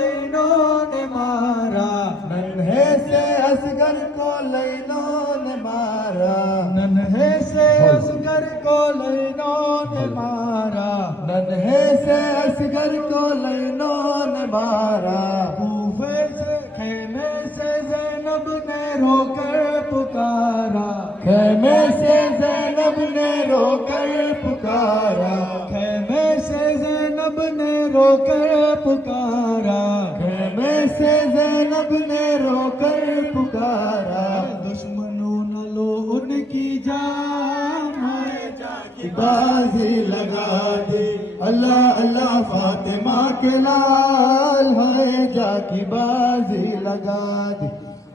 لینوں نے مارا، ننھے سے اصغر کو لینوں نے مارا، ننھے سے اصغر کو لینوں نے مارا، ننھے سے اصغر کو لینوں نے مارا، کوفے سے خیمے سے زینب نے رو کر پکارا، خیمے سے زینب نے رو کر پکارا، خیمے سے زینب نے رو کر پکارا، خیمے سے زینب نے رو کر پکارا، دشمنوں نہ لو ان کی جان، ہائے جا کی بازی لگا دے، اللہ اللہ فاطمہ کے لال، ہے جا کی بازی لگا دے،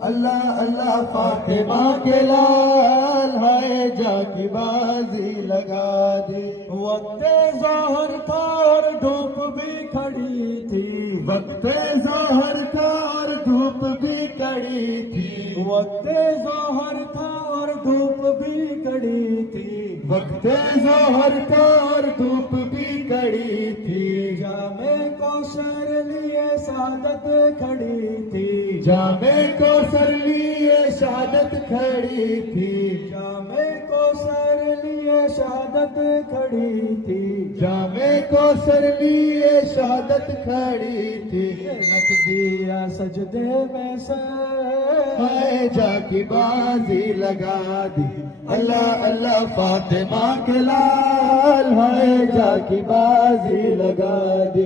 اللہ اللہ فاطمہ کے لال، ہے جا کی بازی لگا دے، وقت ظہر تھا اور دھوپ بھی کھڑی تھی، وقت ظہر تھا اور دھوپ بھی کڑی تھی، وقت ظہر تھا اور دھوپ بھی کڑی تھی، وقت ظہر تھا اور دھوپ بھی کڑی تھی، جامع کوثر لیے سعادت کھڑی تھی، جامع کوثر لیے شہادت کھڑی تھی، جامع کوثر لیے شہادت کھڑی تھی، جامع کوثر لیے شہادت کھڑی تھی، رکھ دیا سجدے میں سر، ہے جا کی بازی لگا دی، اللہ اللہ فاطمہ کے لال، ہے جا کی بازی لگا دی،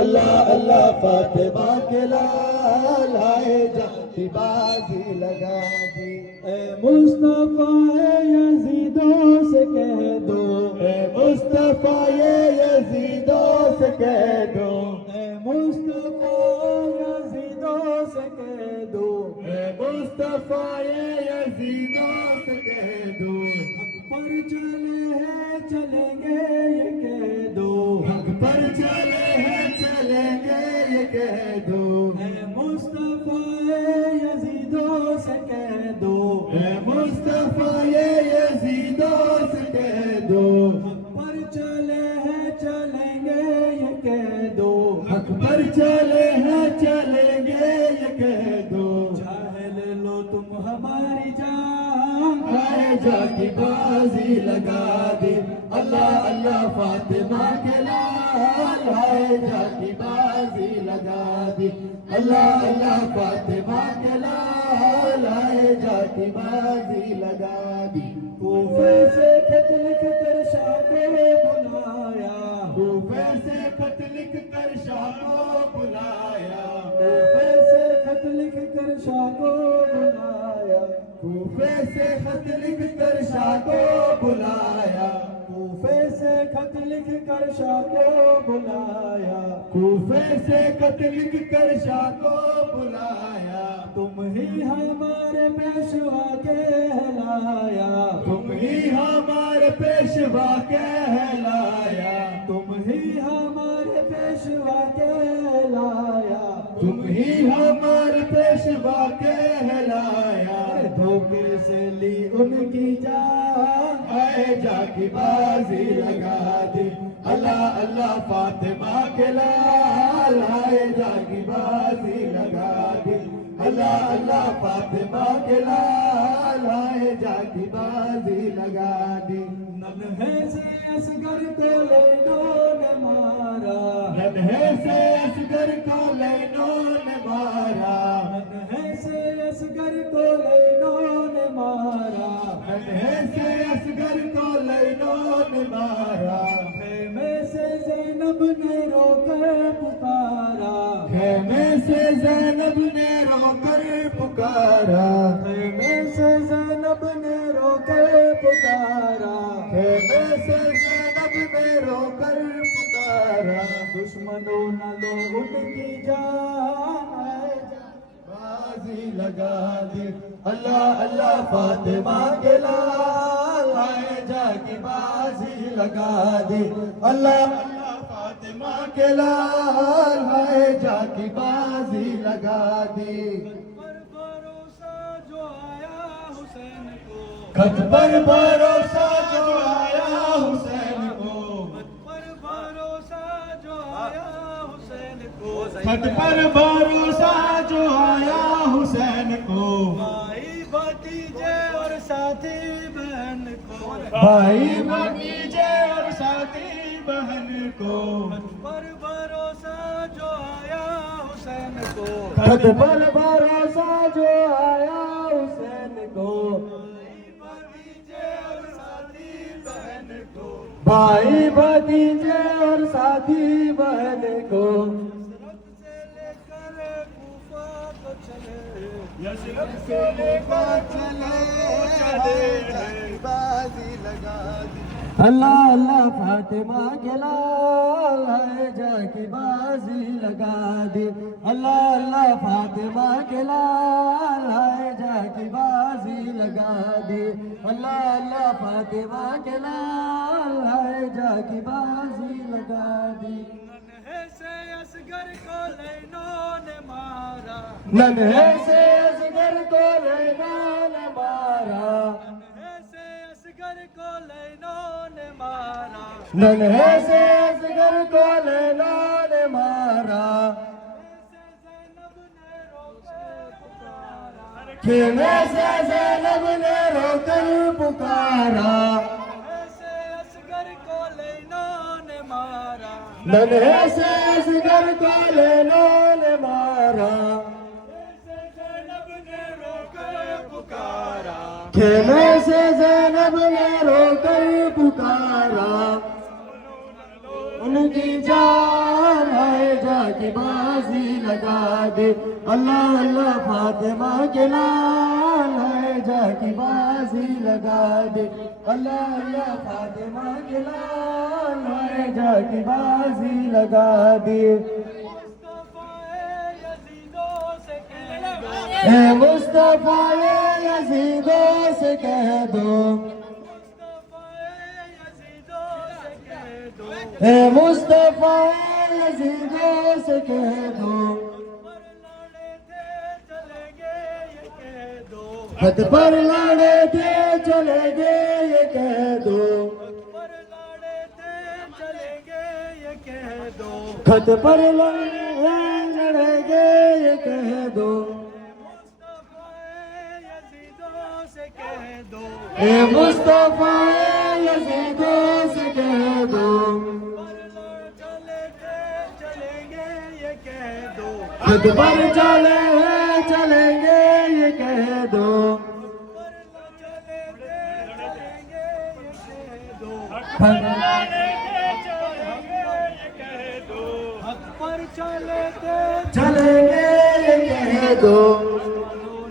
اللہ اللہ فاطمہ کے لال، ہے جا کی بازی لگا دی، اے مصطفیٰ یزیدوں سے کہہ دو، اے مصطفیٰ یزیدوں سے کہہ دو، اے مصطفیٰ یزیدوں سے کہہ دو، اے مصطفیٰ یزیدوں سے کہہ دو، حق پر چلے ہیں چلیں گے یہ کہہ دو، حق پر چلے ہیں چلیں گے یہ کہہ دو، اے مصطفیٰ یزیدوں سے کہہ دو، اے مصطفیٰ یزیدوں سے کہہ دو، حق پر چلے ہیں چلیں گے یہ کہہ دو، حق پر چلے ہیں چلیں گے یہ کہہ دو، چاہے لے لو تم ہماری جان، ہے جا کی بازی لگا دی، اللہ اللہ فاطمہ کے لال، ہے جا کی بازی لگا دی، اللہ اللہ فاطمہ کے لال، ہے جا کی بازی لگا دی، کوفے سے خط لکھ کر شاہ کو بلایا، کوفے سے خط لکھ کر شاہ کو بلایا، کوفے سے خط لکھ کر شاہ کو بلایا، کوفے سے خط لکھ کر شاہ کو بلایا، کوفے سے خط لکھ کر شاہ کو بلایا، کوفے سے خط لکھ کر شاہ کو بلایا، تم ہی ہمارے پیشوا کہلایا، تم ہی ہمارے پیشوا کہلایا، تم ہی ہمارے پیشوا کہلایا، تم ہی ہمارے پیشوا کہلایا، دھوکے سے لی ان کی جان، ہے جا کی بازی لگا دی، اللہ اللہ فاطمہ کے لال، ہے جا کی بازی لگا دی، اللہ اللہ فاطمہ کے لال، ہے جا کی بازی لگا دی، ننھے سے اصغر کو لینوں نے مارا، ننھے سے اصغر کو لینوں نے مارا، ننھے سے اصغر کو لینوں نے مارا، ننھے سے اصغر کو لینوں نے مارا، خیمے سے زینب نے رو کر پکارا، خیمے سے زینب نے رو کر پکارا، خیمے سے زینب نے رو کر پکارا، خیمے سے زینب نے رو کر پکارا، دشمنوں نہ لو ان کی جان، بازی لگا دی، اللہ اللہ فاطمہ کے لال، ہے جا کی بازی لگا دی، اللہ اللہ فاطمہ کے لال، ہے جا کی بازی لگا دی، پر بھروسہ جو آیا حسین کو، خط پر بھروسہ جو آیا حسین کو، پر بھروسہ جو آیا حسین کو، خط پر بھروسہ جو آیا حسین کو، بھائی بھتیجے اور ساتھی بہن کو، بھائی بھتیجے اور ساتھی بہن کو، پر بھروسہ جو آیا حسین کو، خط پر بھروسہ جو آیا حسین کو، بھتیجے اور ساتھی بہن کو، بھائی بھتیجے اور ساتھی بہن کو، یثرب سے لے کر کوفہ کو چلے، یثرب سے لے کر چلے بازی لگا دی، اللہ اللہ فاطمہ کے لال ہے جا کی بازی لگا دی، اللہ اللہ فاطمہ کے لال ہے جا کی بازی لگا دی، اللہ اللہ فاطمہ کے لال ہے جا کی بازی لگا دی، ننھے سے اصغر کو لینوں نے مارا، ننھے سے اصغر کو لینا نے مارا، ننھے سے اصغر کو لینوں نے مارا، ننھے سے اصغر کو لینا نے مارا، زینب نے رو کر پکارا، خیمے سے زینب نے رو کر پکارا، ننھے سے اصغر کو لینوں نے مارا، ننھے سے اصغر کو لینا نے مارا، زینب نے رو کر پکارا، خیمے سے زینب نے رو کر پکارا، ان کی جان ہے جا کی بازی لگا دے، اللہ اللہ فاطمہ کے لال ہے جا کی بازی لگا دے، اللہ اللہ فاطمہ کے لال ہے جا کی بازی لگا دے، مصطفیٰ یزیدوں سے کہہ دو، اے مصطفیٰ یزیدوں سے کہہ دو، خط پر لاڑے تھے چلے گے یہ کہہ دو، خط پر لڑے گے یہ کہہ دو، اے مصطفیٰ یزیدوں سے کہہ دو، خط پر چلے ہیں چلیں گے یہ کہہ دو، خط پر چلے تھے چلیں گے یہ کہہ دو،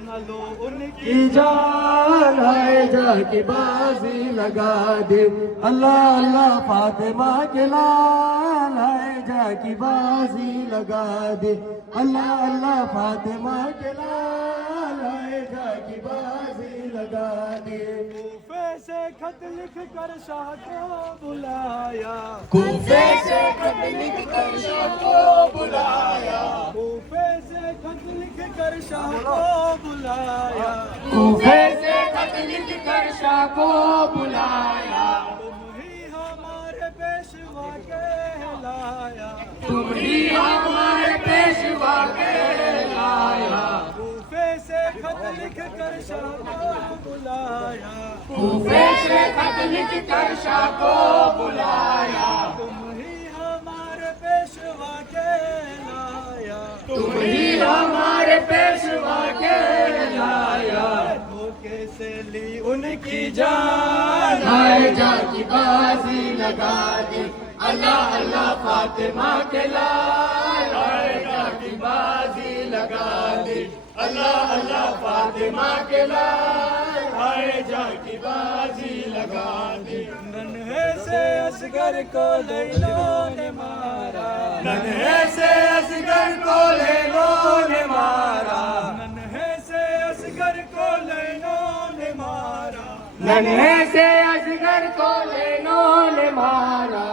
نہ لو ان کی کی جان ہے جا کی بازی لگا دے، اللہ اللہ فاطمہ کے لال ہے جا کی بازی لگا دے، اللہ اللہ فاطمہ کے لال ہے جا کی بازی لگا دے، کوفے سے خط لکھ کر شاہ کو بلایا، کوفے سے خط لکھ کر شاہ کو بلایا، کوفے سے خط لکھ کر شاہ کو بلایا، کوفے سے خط لکھ کر شاہ کو بلایا، تم ہی ہمارے پیشوا کہلایا، تم ہی ہمارے پیشوا کہلایا، کوفے سے خط لکھ کر شاہ کو بلایا، کوفے سے خط لکھ کر شاہ کو بلایا، تم ہی ہمارے پیشوا کہلایا، تم ہی ہمارے پیشوا کہلایا، دھوکے سے لی ان کی جان، ہائے جا کی بازی لگا دی، اللہ اللہ فاطمہ کے لال ہائے جا کی بازی لگا دی، اللہ اللہ فاطمہ کے لال ہائے جا کی بازی لگا دی، ننھے سے اصغر کو لینوں نے مارا، ننھے سے اصغر کو لینوں نے مارا، ننھے سے اصغر کو لینوں نے مارا، ننھے سے اصغر کو لینوں نے مارا،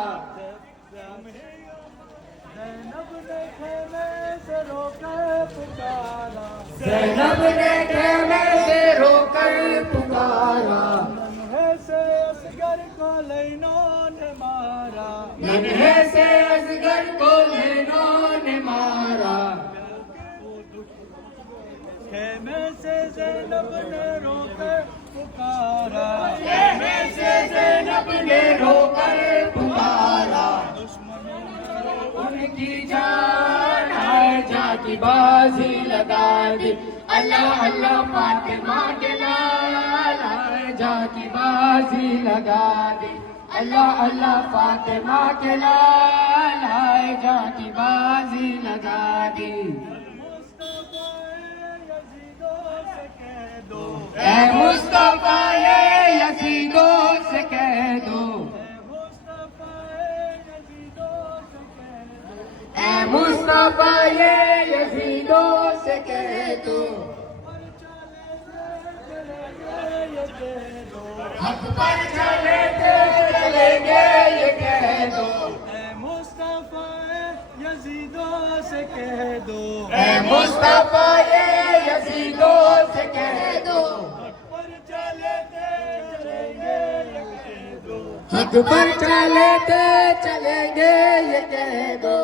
زینب نے خیمے سے رو کر پکارا، زینب نے خیمے سے رو کر پکارا، ننھے سے اصغر کو لینوں نے مارا، ننھے سے اصغر کو لینوں نے مارا، سے زینب نے رو کر پکارا سے زینب نے رو کر پکارا ان کی جان ہے جا کی بازی لگا دی اللہ اللہ فاطمہ کے لال ہے جا کی بازی لگا دی اللہ اللہ فاطمہ کے لال ہے جا کی بازی لگا دی اے مصطفیٰ یزیدوں سے کہہ دو اے مصطفیٰ یزیدوں سے کہہ دو حق پر چلے تھے چلیں گے یہ کہہ دو اے مصطفیٰ یزیدوں سے کہہ دو اے مصطفیٰ یزیدوں سے کہہ دو حق پر چلے تھے چلیں گے یہ کہہ دو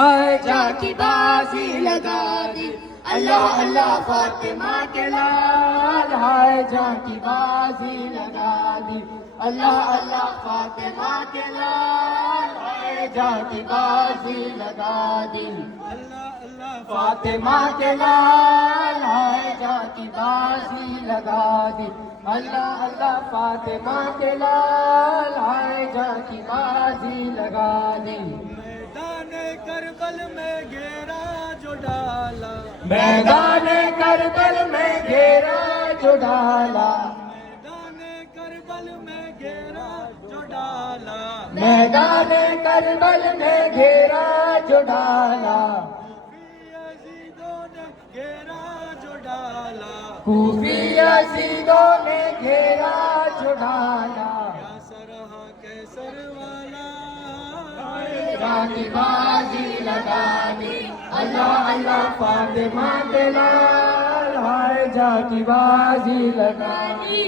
آئے جا کی بازی لگا دی اللہ اللہ فاطمہ کے لال ہائے جا کی بازی لگا دی اللہ اللہ فاطمہ کے لال ہائے جا کی بازی لگا دی فاطمہ کے لال ہائے جا کی بازی لگا دی اللہ اللہ فاطمہ کے لال ہائے جا کی بازی لگا دی میدان کربل میں گھیرا جو ڈالا میدان کربل میں گھیرا جو ڈالا میدان کربل میں گھیرا جو ڈالا میدان کربل میں گھیرا جو ڈالا یزیدوں نے گھیرا جو ڈالا کوفی یزیدوں نے گھیرا جو ڈالا سرہا کیسر والا جا کی بازی لگا دی اللہ اللہ فاطمہ کے لال ہائے جا کی بازی لگا دی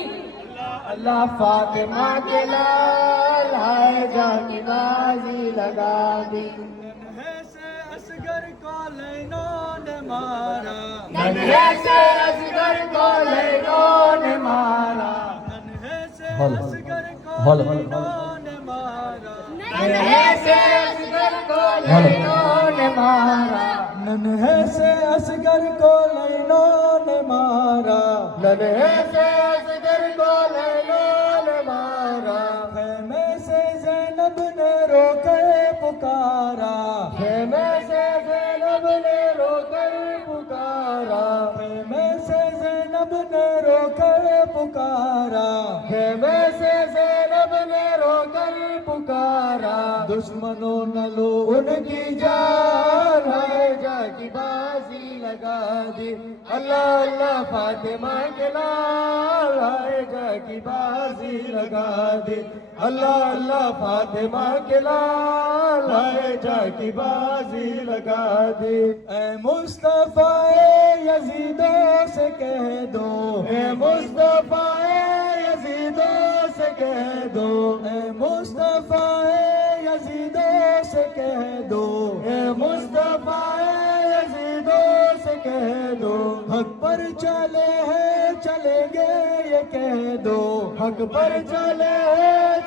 اللہ فاطمہ کے لال ہائے جا کی بازی لگا دی ننھے سے اصغر کو لینوں نے مارا ننھے سے اصغر کو لینوں نے مارا ننھے سے اصغر کو لینوں نے مارا ننھے سے اصغر کو لینوں نے مارا ننھے سے اصغر کو لینوں نے مارا ننھے سے اصغر کو لینوں نے مارا خیمے سے زینب نے رو کر پکارا خیمے سے زینب نے رو کر پکارا خیمے سے زینب نے رو کر پکارا خیمے سے زینب نے رو کر پکارا دشمنوں نہ لو ان کی جان ہے جا کی بازی لگا دی اللہ اللہ فاطمہ کے لال ہے جا کی بازی لگا دی اللہ اللہ فاطمہ کے لال ہے جا کی بازی لگا دی اے مصطفیٰ یزیدوں سے کہہ دو اے مصطفیٰ یزیدوں سے کہہ دو اے مصطفیٰ یزیدوں سے کہہ دو اے مصطفیٰ یزیدوں سے کہہ دو حق پر چلے ہیں چلیں گے یہ کہہ دو حق پر چلے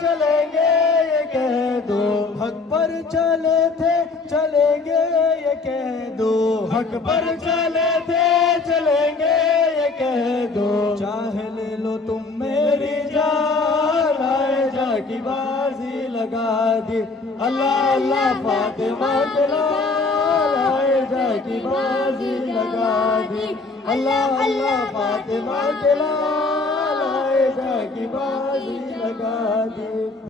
چلیں گے یہ کہہ دو حق پر چلے تھے چلیں گے یہ کہہ دو حق پر چلے تھے چلیں گے یہ کہہ دو چاہے لے لو تم میری جان آئے جا کی بازی لگا دی اللہ اللہ فاطمہ کے لال آئے جا کی بازی لگا دی اللہ اللہ فاطمہ کے لال آئے جا کی بازی لگا دی